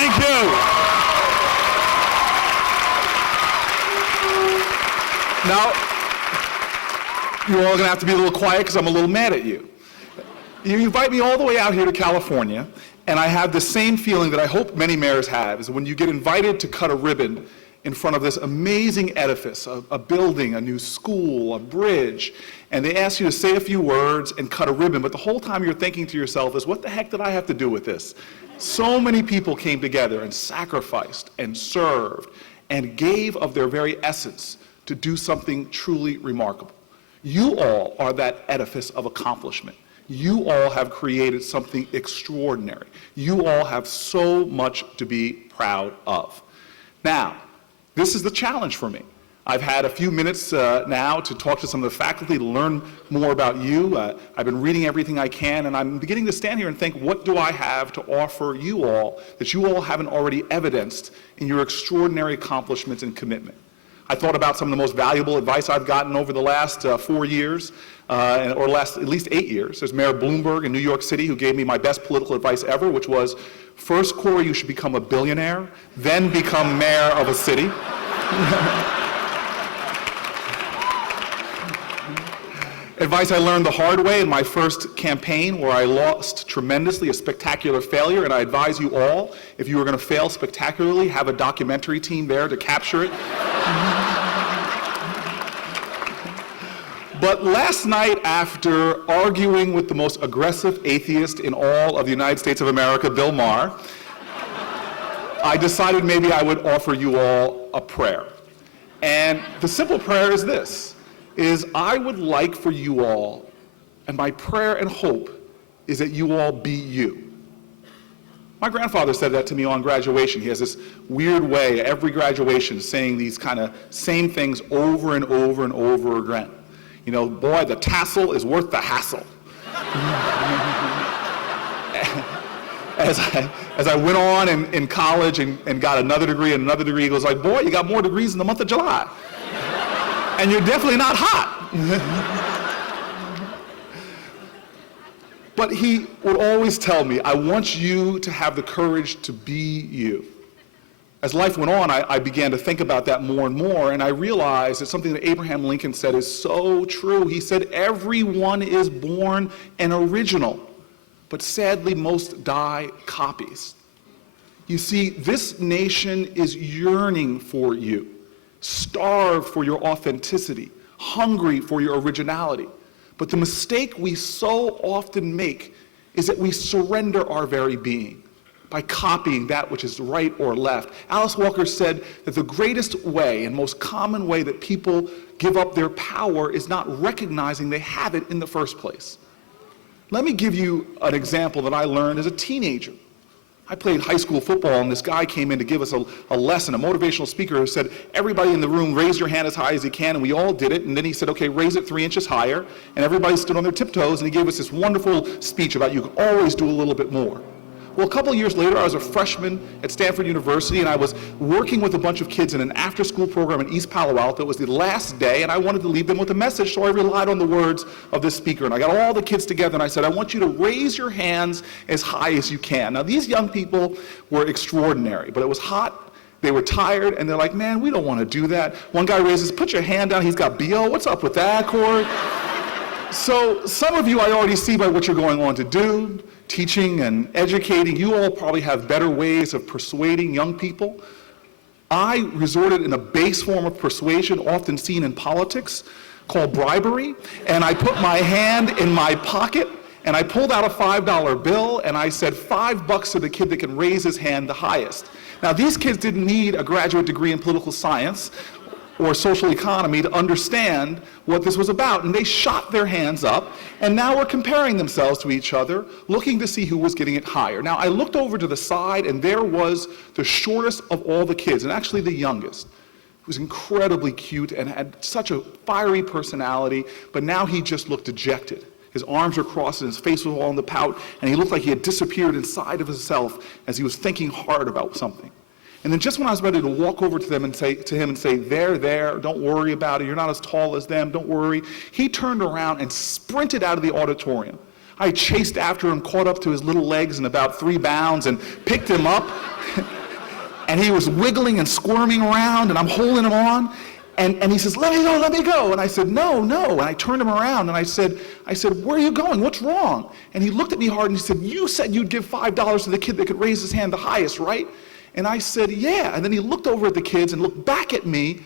Thank you. Now, you're all going to have to be a little quiet because I'm a little mad at you. You invite me all the way out here to California, and I have the same feeling that I hope many mayors have, is when you get invited to cut a ribbon in front of this amazing edifice, a building, a new school, a bridge, and they ask you to say a few words and cut a ribbon, but the whole time you're thinking to yourself is, what the heck did I have to do with this? So many people came together and sacrificed and served and gave of their very essence to do something truly remarkable. You all are that edifice of accomplishment. You all have created something extraordinary. You all have so much to be proud of. Now, this is the challenge for me. I've had a few minutes now to talk to some of the faculty to learn more about you. I've been reading everything I can, and I'm beginning to stand here and think, what do I have to offer you all that you all haven't already evidenced in your extraordinary accomplishments and commitment? I thought about some of the most valuable advice I've gotten over the last 4 years, or last at least 8 years. There's Mayor Bloomberg in New York City who gave me my best political advice ever, which was, first, Cory, you should become a billionaire, then become mayor of a city. Advice I learned the hard way in my first campaign, where I lost tremendously, a spectacular failure, and I advise you all, if you are going to fail spectacularly, have a documentary team there to capture it. But last night, after arguing with the most aggressive atheist in all of the United States of America, Bill Maher, I decided maybe I would offer you all a prayer. And the simple prayer is this, is I would like for you all, and my prayer and hope is that you all be you. My grandfather said that to me on graduation. He has this weird way, every graduation, saying these kind of same things over and over and over again. You know, boy, the tassel is worth the hassle. As I went on in college and got another degree and another degree, he goes like, boy, you got more degrees in the month of July. And you're definitely not hot. But he would always tell me, I want you to have the courage to be you. As life went on, I began to think about that more and more, and I realized that something that Abraham Lincoln said is so true. He said, everyone is born an original, but sadly most die copies. You see, this nation is yearning for you, starved for your authenticity, hungry for your originality. But the mistake we so often make is that we surrender our very being by copying that which is right or left. Alice Walker said that the greatest way and most common way that people give up their power is not recognizing they have it in the first place. Let me give you an example that I learned as a teenager. I played high school football, and this guy came in to give us a lesson, a motivational speaker who said, everybody in the room raise your hand as high as you can, and we all did it, and then he said, okay, raise it 3 inches higher, and everybody stood on their tiptoes, and he gave us this wonderful speech about you can always do a little bit more. Well, a couple of years later, I was a freshman at Stanford University, and I was working with a bunch of kids in an after-school program in East Palo Alto. It was the last day, and I wanted to leave them with a message, so I relied on the words of this speaker. And I got all the kids together, and I said, I want you to raise your hands as high as you can. Now, these young people were extraordinary, but it was hot. They were tired, and they're like, man, we don't want to do that. One guy raises, put your hand down. He's got BO. What's up with that, Cory? So some of you I already see by what you're going on to do, teaching and educating. You all probably have better ways of persuading young people. I resorted in a base form of persuasion often seen in politics called bribery, and I put my hand in my pocket and I pulled out a $5 bill and I said $5 to the kid that can raise his hand the highest. Now these kids didn't need a graduate degree in political science or social economy to understand what this was about. And they shot their hands up, and now we're comparing themselves to each other, looking to see who was getting it higher. Now, I looked over to the side, and there was the shortest of all the kids, and actually the youngest, who was incredibly cute and had such a fiery personality, but now he just looked dejected. His arms were crossed, and his face was all in the pout, and he looked like he had disappeared inside of himself as he was thinking hard about something. And then just when I was ready to walk over to them and say to him, there, don't worry about it, you're not as tall as them, don't worry, he turned around and sprinted out of the auditorium. I chased after him, caught up to his little legs in about 3 bounds, and picked him up. And he was wiggling and squirming around, and I'm holding him on. And he says, let me go. And I said, no. And I turned him around, and I said, where are you going? What's wrong? And he looked at me hard, and he said, you said you'd give $5 to the kid that could raise his hand the highest, right? And I said, yeah. And then he looked over at the kids and looked back at me,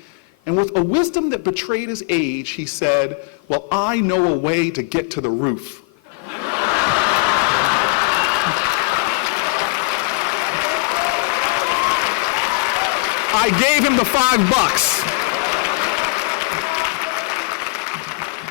and with a wisdom that betrayed his age, he said, well, I know a way to get to the roof. I gave him the $5.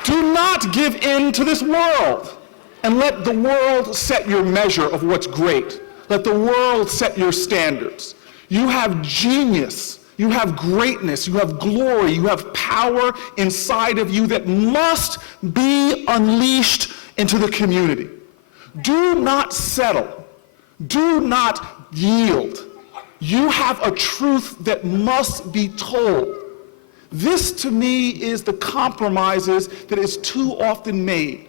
Do not give in to this world, and let the world set your measure of what's great. Let the world set your standards. You have genius, you have greatness, you have glory, you have power inside of you that must be unleashed into the community. Do not settle. Do not yield. You have a truth that must be told. This, to me, is the compromises that is too often made,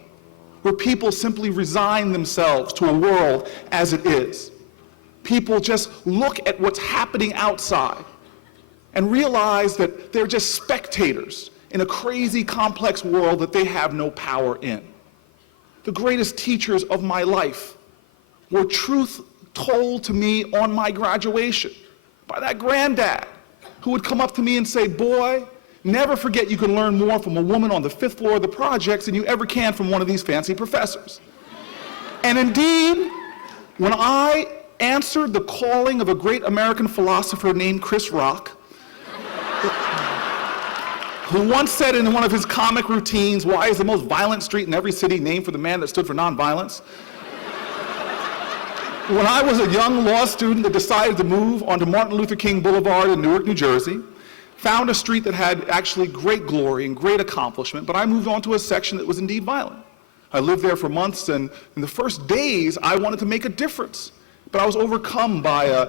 where people simply resign themselves to a world as it is. People just look at what's happening outside and realize that they're just spectators in a crazy, complex world that they have no power in. The greatest teachers of my life were truth told to me on my graduation by that granddad who would come up to me and say, boy, never forget you can learn more from a woman on the 5th floor of the projects than you ever can from one of these fancy professors. And indeed, when I answered the calling of a great American philosopher named Chris Rock, who once said in one of his comic routines, why is the most violent street in every city named for the man that stood for nonviolence? When I was a young law student that decided to move onto Martin Luther King Boulevard in Newark, New Jersey, found a street that had actually great glory and great accomplishment, but I moved on to a section that was indeed violent. I lived there for months, and in the first days, I wanted to make a difference. But I was overcome by a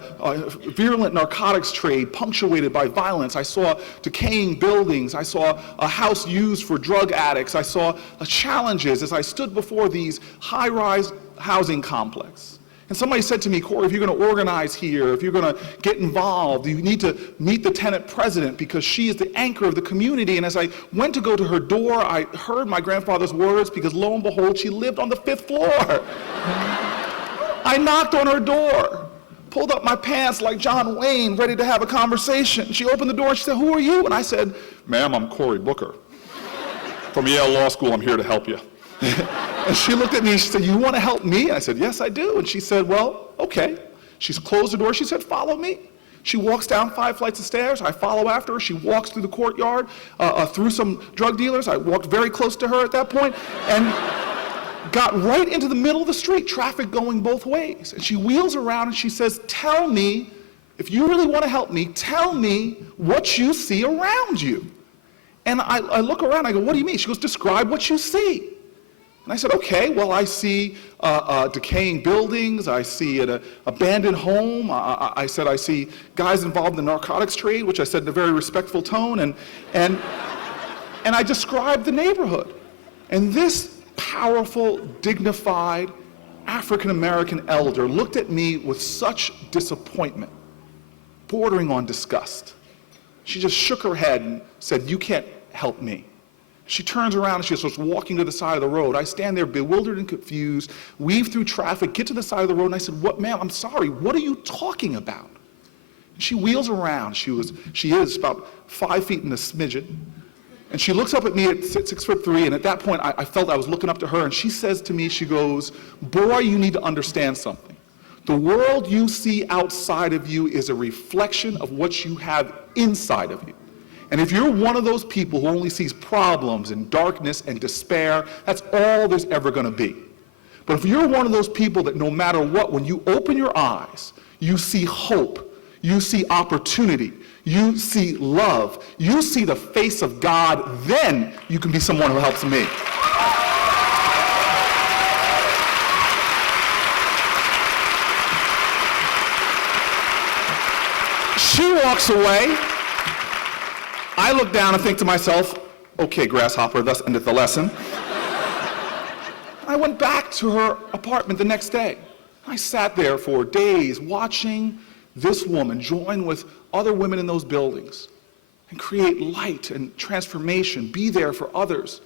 virulent narcotics trade punctuated by violence. I saw decaying buildings. I saw a house used for drug addicts. I saw challenges as I stood before these high-rise housing complexes. And somebody said to me, Cory, if you're going to organize here, if you're going to get involved, you need to meet the tenant president because she is the anchor of the community. And as I went to go to her door, I heard my grandfather's words because lo and behold, she lived on the 5th floor. I knocked on her door, pulled up my pants like John Wayne, ready to have a conversation. She opened the door and she said, who are you? And I said, ma'am, I'm Cory Booker. From Yale Law School, I'm here to help you. And she looked at me and she said, you want to help me? I said, yes, I do. And she said, well, okay. She closed the door. She said, follow me. She walks down 5 flights of stairs. I follow after her. She walks through the courtyard, through some drug dealers. I walked very close to her at that point and got right into the middle of the street, traffic going both ways. And she wheels around and she says, tell me, if you really want to help me, tell me what you see around you. And I look around, I go, what do you mean? She goes, describe what you see. And I said, okay, well, I see decaying buildings, I see an abandoned home, I said I see guys involved in the narcotics trade, which I said in a very respectful tone, and I described the neighborhood. And this powerful, dignified African-American elder looked at me with such disappointment, bordering on disgust. She just shook her head and said, you can't help me. She turns around and she starts walking to the side of the road. I stand there bewildered and confused, weave through traffic, get to the side of the road, and I said, what, ma'am, I'm sorry, what are you talking about? And she wheels around. She is about 5 feet and a smidgen. And she looks up at me at 6'3", and at that point I felt I was looking up to her, and she says to me, she goes, boy, you need to understand something. The world you see outside of you is a reflection of what you have inside of you. And if you're one of those people who only sees problems and darkness and despair, that's all there's ever going to be. But if you're one of those people that no matter what, when you open your eyes, you see hope, you see opportunity, you see love, you see the face of God, then you can be someone who helps me. She walks away. I look down and think to myself, okay, grasshopper, thus endeth the lesson. I I went back to her apartment the next day. I sat there for days watching this woman join with other women in those buildings and create light and transformation, be there for others.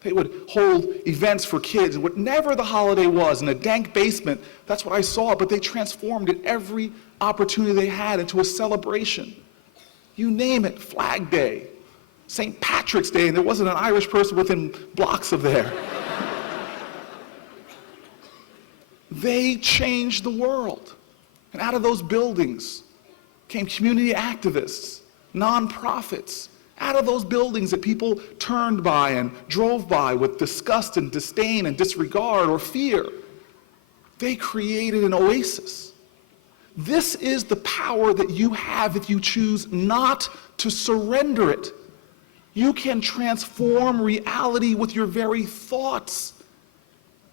They would hold events for kids, and whatever the holiday was, in a dank basement, that's what I saw, but they transformed it every opportunity they had into a celebration. You name it, Flag Day, St. Patrick's Day, and there wasn't an Irish person within blocks of there. They changed the world. And out of those buildings came community activists, nonprofits. Out of those buildings that people turned by and drove by with disgust and disdain and disregard or fear, they created an oasis. This is the power that you have if you choose not to surrender it. You can transform reality with your very thoughts.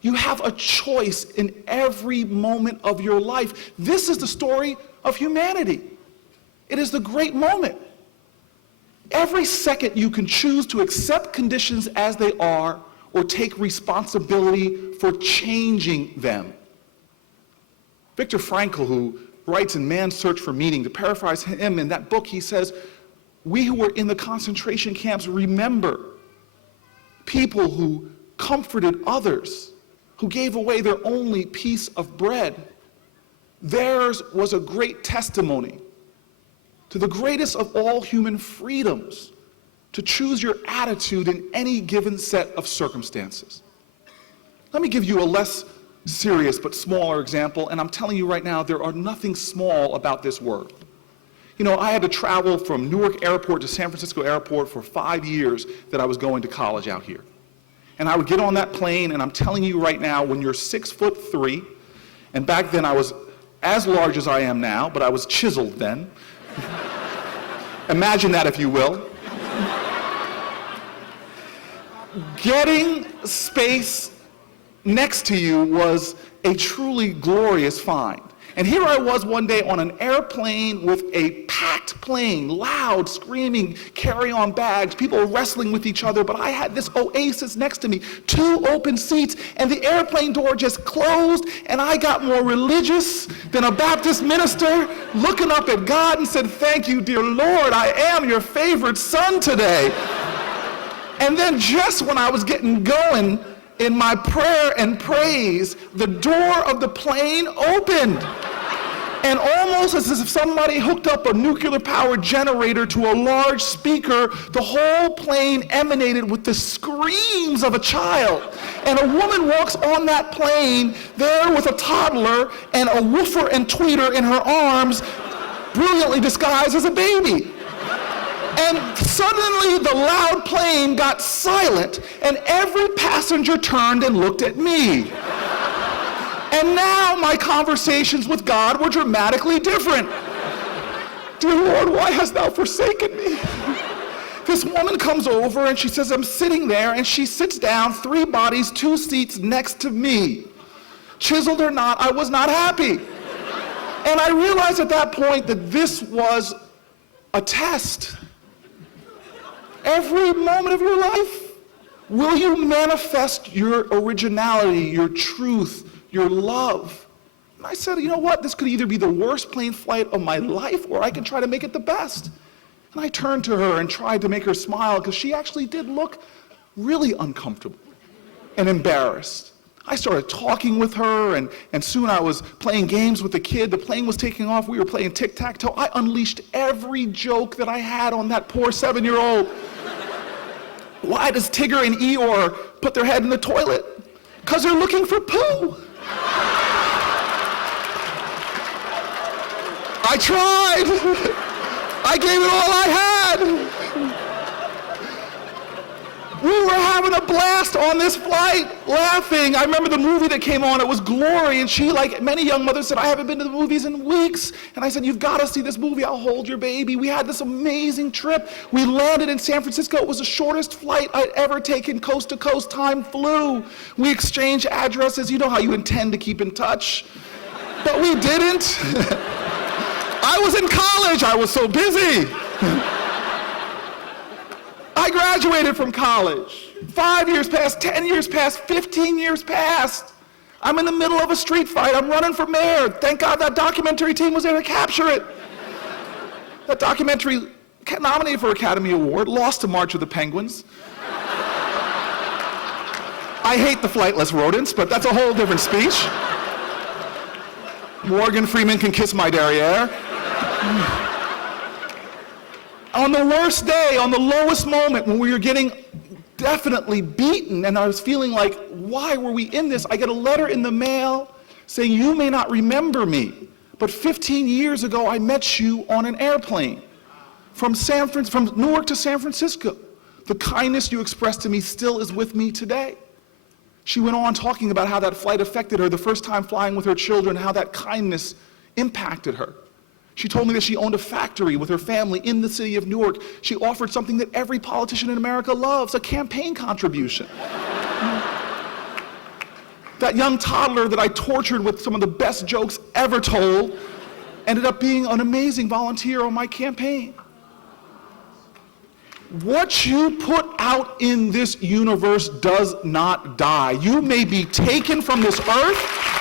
You have a choice in every moment of your life. This is the story of humanity. It is the great moment. Every second you can choose to accept conditions as they are or take responsibility for changing them. Viktor Frankl, who writes in Man's Search for Meaning, to paraphrase him in that book, he says, "We who were in the concentration camps remember people who comforted others, who gave away their only piece of bread. Theirs was a great testimony to the greatest of all human freedoms, to choose your attitude in any given set of circumstances." Let me give you a less serious but smaller example, and I'm telling you right now, there are nothing small about this word. You know, I had to travel from Newark Airport to San Francisco Airport for 5 years that I was going to college out here. And I would get on that plane, and I'm telling you right now, when you're 6'3", and back then I was as large as I am now, but I was chiseled then. Imagine that, if you will. Getting space next to you was a truly glorious find. And here I was one day on an airplane with a packed plane, loud, screaming, carry-on bags, people wrestling with each other, but I had this oasis next to me, 2 open seats, and the airplane door just closed, and I got more religious than a Baptist minister, looking up at God and said, "Thank you, dear Lord, I am your favorite son today." And then just when I was getting going in my prayer and praise, the door of the plane opened. And almost as if somebody hooked up a nuclear-powered generator to a large speaker, the whole plane emanated with the screams of a child. And a woman walks on that plane there with a toddler and a woofer and tweeter in her arms, brilliantly disguised as a baby. And suddenly the loud plane got silent, and every passenger turned and looked at me. And now my conversations with God were dramatically different. "Dear Lord, why hast thou forsaken me?" This woman comes over and she says, "I'm sitting there," and she sits down, 3 bodies, 2 seats next to me. Chiseled or not, I was not happy. And I realized at that point that this was a test. Every moment of your life, will you manifest your originality, your truth, your love? And I said, you know what? This could either be the worst plane flight of my life, or I can try to make it the best. And I turned to her and tried to make her smile, because she actually did look really uncomfortable and embarrassed. I started talking with her, and soon I was playing games with the kid. The plane was taking off. We were playing tic-tac-toe. I unleashed every joke that I had on that poor 7-year-old. Why does Tigger and Eeyore put their head in the toilet? Because they're looking for poo. I tried. I gave it all I had. We were having a blast on this flight, laughing. I remember the movie that came on, it was Glory, and she, like many young mothers, said, "I haven't been to the movies in weeks." And I said, "You've got to see this movie, I'll hold your baby." We had this amazing trip. We landed in San Francisco. It was the shortest flight I'd ever taken, coast to coast. Time flew. We exchanged addresses. You know how you intend to keep in touch. But we didn't. I was in college. I was so busy. I graduated from college. 5 years passed, 10 years passed, 15 years passed. I'm in the middle of a street fight. I'm running for mayor. Thank God that documentary team was there to capture it. That documentary, nominated for Academy Award, lost to March of the Penguins. I hate the flightless rodents, but that's a whole different speech. Morgan Freeman can kiss my derriere. On the worst day, on the lowest moment, when we were getting definitely beaten, and I was feeling like, why were we in this? I get a letter in the mail saying, you may not remember me, but 15 years ago I met you on an airplane from Newark to San Francisco. The kindness you expressed to me still is with me today. She went on talking about how that flight affected her the first time flying with her children, how that kindness impacted her. She told me that she owned a factory with her family in the city of Newark. She offered something that every politician in America loves, a campaign contribution. That young toddler that I tortured with some of the best jokes ever told ended up being an amazing volunteer on my campaign. What you put out in this universe does not die. You may be taken from this earth.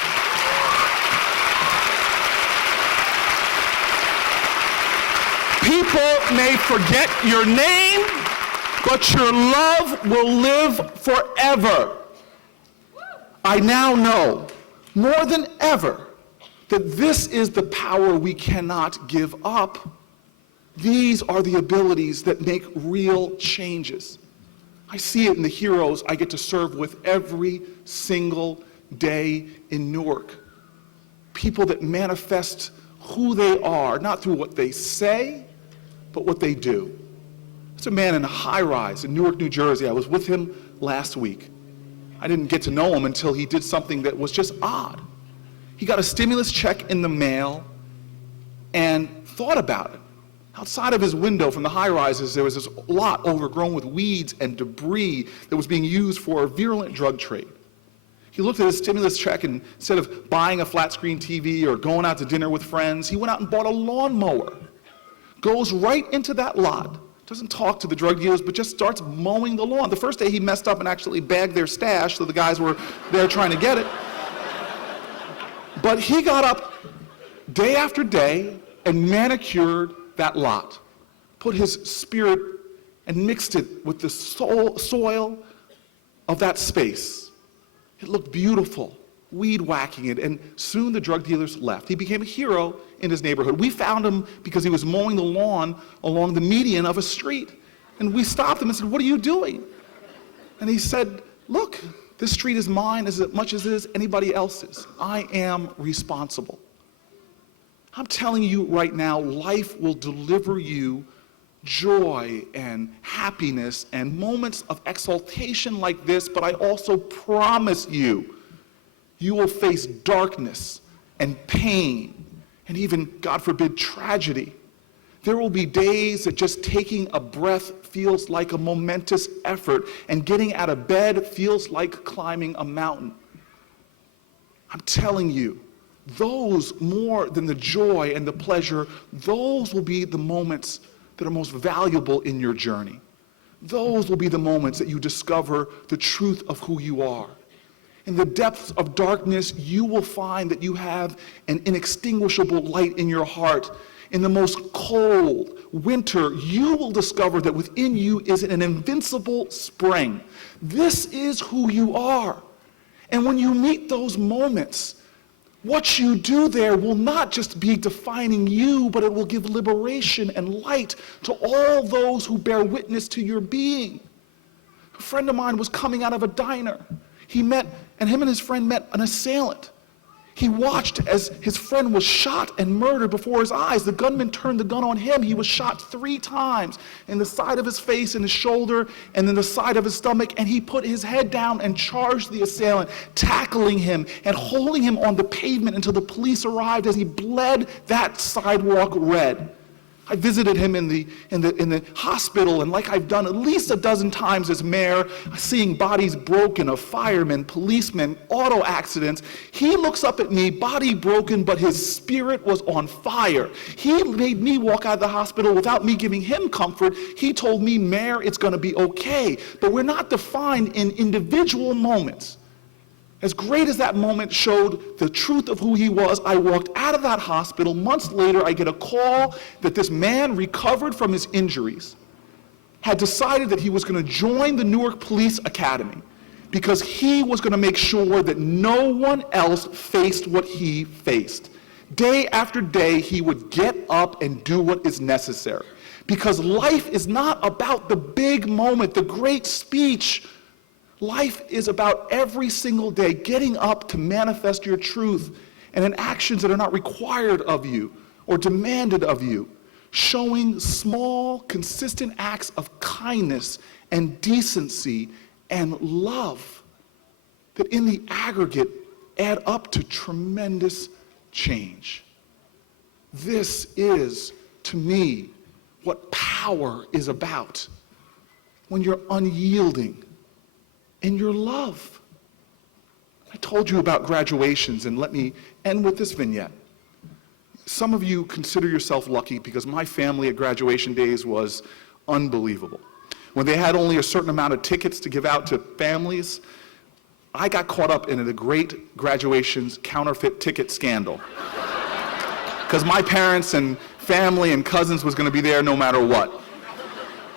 People may forget your name, but your love will live forever. I now know, more than ever, that this is the power we cannot give up. These are the abilities that make real changes. I see it in the heroes I get to serve with every single day in Newark. People that manifest who they are, not through what they say, but what they do. There's a man in a high-rise in Newark, New Jersey. I was with him last week. I didn't get to know him until he did something that was just odd. He got a stimulus check in the mail and thought about it. Outside of his window from the high-rises, there was this lot overgrown with weeds and debris that was being used for a virulent drug trade. He looked at his stimulus check, and instead of buying a flat-screen TV or going out to dinner with friends, he went out and bought a lawnmower. Goes right into that lot, doesn't talk to the drug dealers, but just starts mowing the lawn. The first day he messed up and actually bagged their stash, so the guys were there trying to get it. But he got up day after day and manicured that lot, put his spirit and mixed it with the soil of that space. It looked beautiful, weed whacking it, and soon the drug dealers left. He became a hero in his neighborhood. We found him because he was mowing the lawn along the median of a street. And we stopped him and said, "What are you doing?" And he said, "Look, this street is mine as much as it is anybody else's. I am responsible." I'm telling you right now, life will deliver you joy and happiness and moments of exaltation like this, but I also promise you, you will face darkness and pain and even, God forbid, tragedy. There will be days that just taking a breath feels like a momentous effort, and getting out of bed feels like climbing a mountain. I'm telling you, those, more than the joy and the pleasure, those will be the moments that are most valuable in your journey. Those will be the moments that you discover the truth of who you are. In the depths of darkness, you will find that you have an inextinguishable light in your heart. In the most cold winter, you will discover that within you is an invincible spring. This is who you are. And when you meet those moments, what you do there will not just be defining you, but it will give liberation and light to all those who bear witness to your being. A friend of mine was coming out of a diner. Him and his friend met an assailant. He watched as his friend was shot and murdered before his eyes. The gunman turned the gun on him. He was shot 3 times in the side of his face, in his shoulder, and then the side of his stomach, and he put his head down and charged the assailant, tackling him and holding him on the pavement until the police arrived as he bled that sidewalk red. I visited him in the hospital, and like I've done at least a dozen times as mayor, seeing bodies broken of firemen, policemen, auto accidents. He looks up at me, body broken, but his spirit was on fire. He made me walk out of the hospital without me giving him comfort. He told me, Mayor, it's going to be okay. But we're not defined in individual moments. As great as that moment showed the truth of who he was, I walked out of that hospital. Months later, I get a call that this man recovered from his injuries, had decided that he was going to join the Newark Police Academy because he was going to make sure that no one else faced what he faced. Day after day, he would get up and do what is necessary. Because life is not about the big moment, the great speech. Life is about every single day getting up to manifest your truth and in actions that are not required of you or demanded of you, showing small, consistent acts of kindness and decency and love that in the aggregate add up to tremendous change. This is, to me, what power is about when you're unyielding in your love. I told you about graduations, and let me end with this vignette. Some of you consider yourself lucky because my family at graduation days was unbelievable. When they had only a certain amount of tickets to give out to families, I got caught up in the great graduations counterfeit ticket scandal. Because my parents and family and cousins was going to be there no matter what.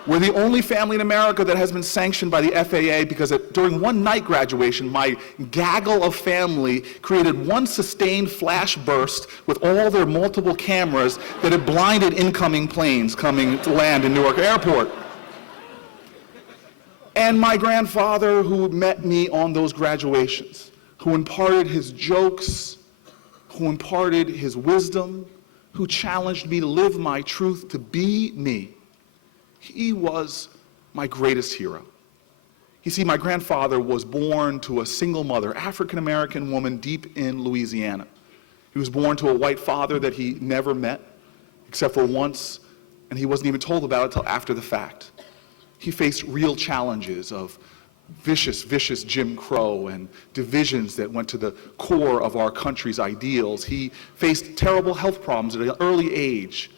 We're the only family in America that has been sanctioned by the FAA because during one night graduation, my gaggle of family created one sustained flash burst with all their multiple cameras that had blinded incoming planes coming to land in Newark Airport. And my grandfather, who met me on those graduations, who imparted his jokes, who imparted his wisdom, who challenged me to live my truth, to be me. He was my greatest hero. You see, my grandfather was born to a single mother, African-American woman deep in Louisiana. He was born to a white father that he never met, except for once, and he wasn't even told about it until after the fact. He faced real challenges of vicious Jim Crow and divisions that went to the core of our country's ideals. He faced terrible health problems at an early age.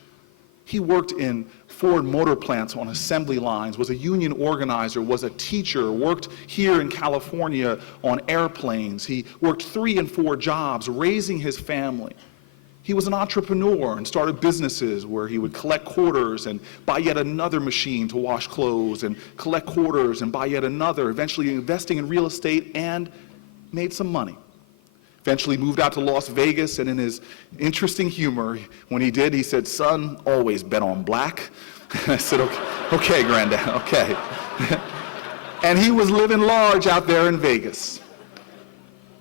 He worked in Ford motor plants on assembly lines, was a union organizer, was a teacher, worked here in California on airplanes. He worked 3 and 4 jobs, raising his family. He was an entrepreneur and started businesses where he would collect quarters and buy yet another machine to wash clothes and collect quarters and buy yet another, eventually investing in real estate and made some money. Eventually moved out to Las Vegas, and in his interesting humor, when he did, he said, "Son, always bet on black." I said, okay, Granddad, okay. And he was living large out there in Vegas.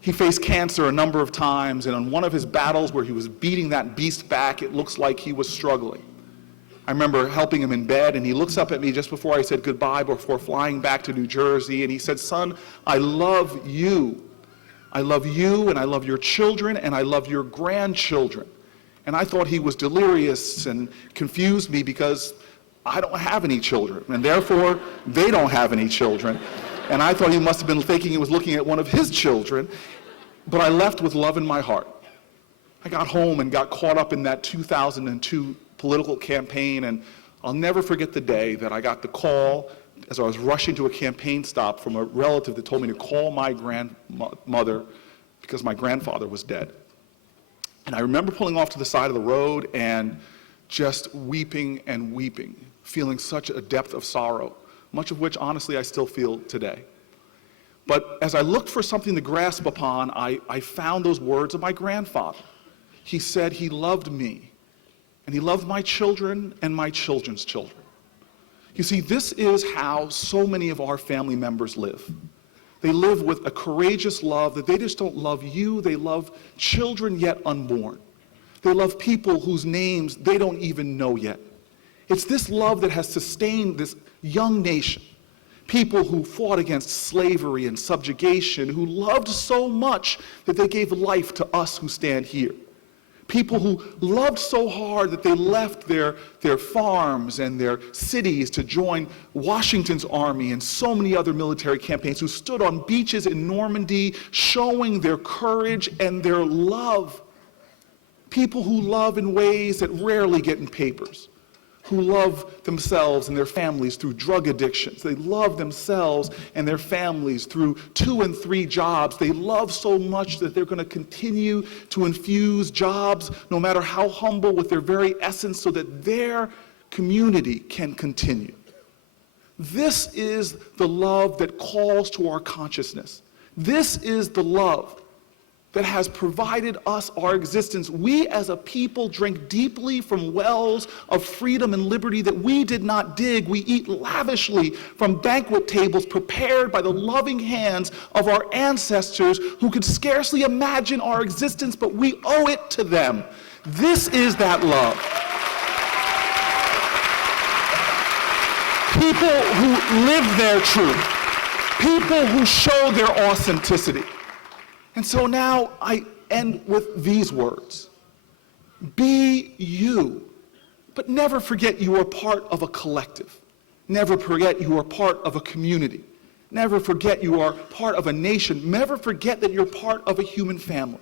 He faced cancer a number of times, and on one of his battles where he was beating that beast back, it looks like he was struggling. I remember helping him in bed, and he looks up at me just before I said goodbye, before flying back to New Jersey, and he said, "Son, I love you. I love you, and I love your children, and I love your grandchildren." And I thought he was delirious and confused me because I don't have any children, and therefore they don't have any children. And I thought he must have been thinking he was looking at one of his children, but I left with love in my heart. I got home and got caught up in that 2002 political campaign, and I'll never forget the day that I got the call as I was rushing to a campaign stop from a relative that told me to call my grandmother because my grandfather was dead. And I remember pulling off to the side of the road and just weeping and weeping, feeling such a depth of sorrow, much of which, honestly, I still feel today. But as I looked for something to grasp upon, I found those words of my grandfather. He said he loved me, and he loved my children and my children's children. You see, this is how so many of our family members live. They live with a courageous love that they just don't love you, they love children yet unborn. They love people whose names they don't even know yet. It's this love that has sustained this young nation. People who fought against slavery and subjugation, who loved so much that they gave life to us who stand here. People who loved so hard that they left their farms and their cities to join Washington's army and so many other military campaigns, who stood on beaches in Normandy showing their courage and their love. People who love in ways that rarely get in papers, who love themselves and their families through drug addictions. They love themselves and their families through 2 and 3 jobs. They love so much that they're going to continue to infuse jobs, no matter how humble, with their very essence so that their community can continue. This is the love that calls to our consciousness. This is the love that has provided us our existence. We as a people drink deeply from wells of freedom and liberty that we did not dig. We eat lavishly from banquet tables prepared by the loving hands of our ancestors who could scarcely imagine our existence, but we owe it to them. This is that love. People who live their truth. People who show their authenticity. And so now I end with these words. Be you, but never forget you are part of a collective. Never forget you are part of a community. Never forget you are part of a nation. Never forget that you're part of a human family.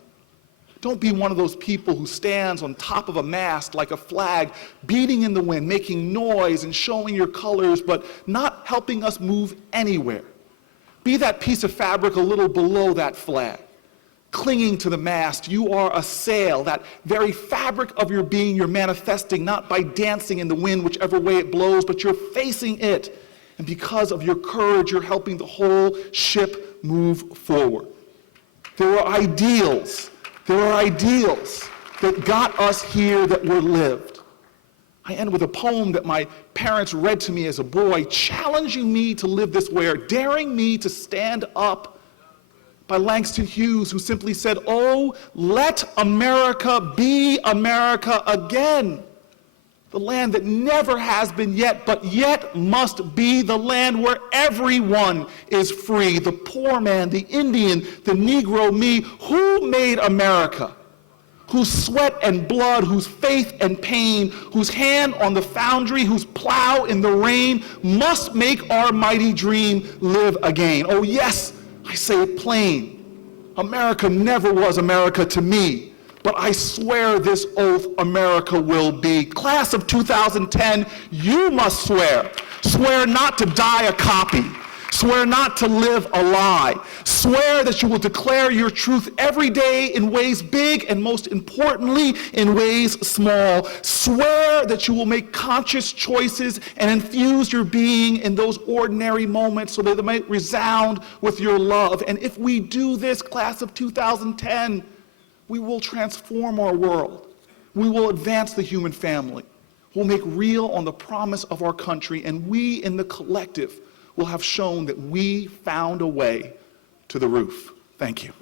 Don't be one of those people who stands on top of a mast like a flag, beating in the wind, making noise and showing your colors, but not helping us move anywhere. Be that piece of fabric a little below that flag, clinging to the mast. You are a sail, that very fabric of your being you're manifesting, not by dancing in the wind whichever way it blows, but you're facing it. And because of your courage, you're helping the whole ship move forward. There are ideals that got us here that were lived. I end with a poem that my parents read to me as a boy, challenging me to live this way, or daring me to stand up, by Langston Hughes, who simply said, "Oh, let America be America again. The land that never has been yet, but yet must be the land where everyone is free. The poor man, the Indian, the Negro, me. Who made America? Whose sweat and blood, whose faith and pain, whose hand on the foundry, whose plow in the rain, must make our mighty dream live again." Oh yes, I say it plain. America never was America to me, but I swear this oath America will be. Class of 2010, you must swear. Swear not to die a copy. Swear not to live a lie. Swear that you will declare your truth every day in ways big and, most importantly, in ways small. Swear that you will make conscious choices and infuse your being in those ordinary moments so that they might resound with your love. And if we do this, class of 2010, we will transform our world. We will advance the human family. We'll make real on the promise of our country, and we in the collective will have shown that we found a way to the roof. Thank you.